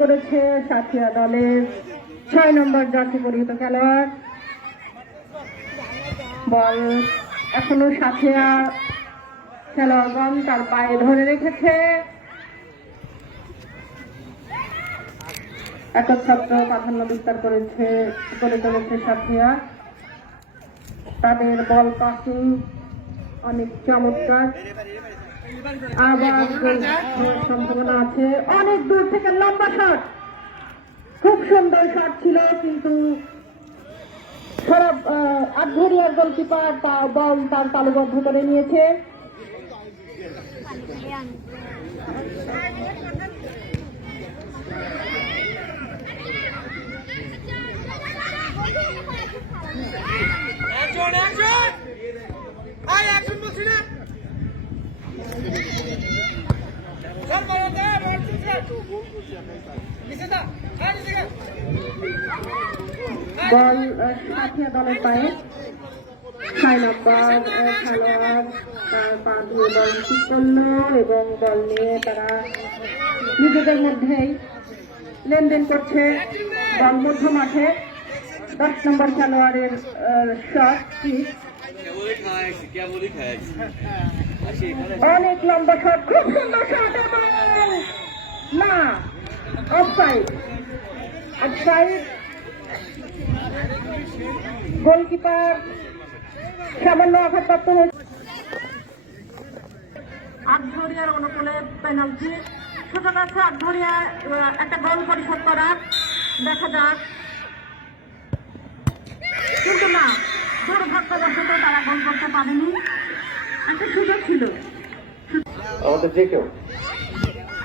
করেছে সাথিয়া দলের ছয় নম্বর জার্সি পরিহিত খেলোয়াড়। বল এখনও সাথিয়া খেলোয়াড়গণ তার পায়ে ধরে রেখেছে। একচ্ছত্র প্রাধান্য বিস্তার করেছে, করে চলেছে সাথিয়া। তাদের বল পাসিং অনেক চমৎকার। অনেক দূর থেকে লম্বা শট। খুব সুন্দর শট ছিল, কিন্তু খারাপ আটঘরিয়ার গোলকিপার তা বল তার তালুবদ্ধ করে নিয়েছে। একজন একজন। আয়, একজন বলছি না চল বলো দে বল সাথিয়া দলের পায়ে। ছয় নম্বর খেলোয়াড়, তার পা করল এবং বল নিয়ে তারা নিজেদের মধ্যেই লেনদেন করছে। বল মধ্য মাঠে দশ নম্বর খেলোয়াড়ের শট অনেক লম্বা শট খুব সুন্দর শট না অফসাইড। অফসাইড গোলকিপার সামান্য আঘাতপ্রাপ্ত হয়েছে। আটঘরিয়ার অনুকূলে পেনাল্টি। সুযোগ আছে আহ, একটা গোল পরিশোধ করার। দেখা যাক। কিন্তু না দুর্ভাগ্যবশত তারা গোল করতে পারেনি। একটা সুযোগ ছিল। আমাদের যে কেউ।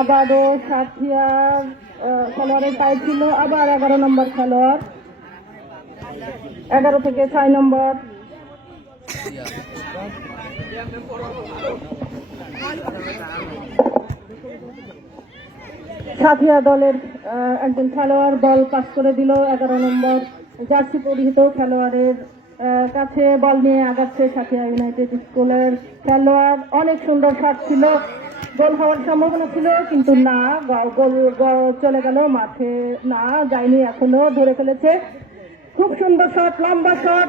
আবারও সাথিয়ার আহ, খেলোয়াড়ের পায়ে ছিল আবার এগারো নম্বর খেলোয়াড়। এগারো থেকে ছয় নম্বর। সাথিয়া দলের একজন খেলোয়াড় বল পাস করে দিল এগারো নম্বর। জার্সি পরিহিত খেলোয়াড়ের কাছে বল নিয়ে আগাচ্ছে সাথিয়া ইউনাইটেড স্কুলের খেলোয়াড়। অনেক সুন্দর শট ছিল। গোল হওয়ার সম্ভাবনা ছিল, কিন্তু না, গোল চলে গেল, মাঠে না, যায়নি, এখনও ধরে ফেলেছে। খুব সুন্দর শট, লম্বা শট।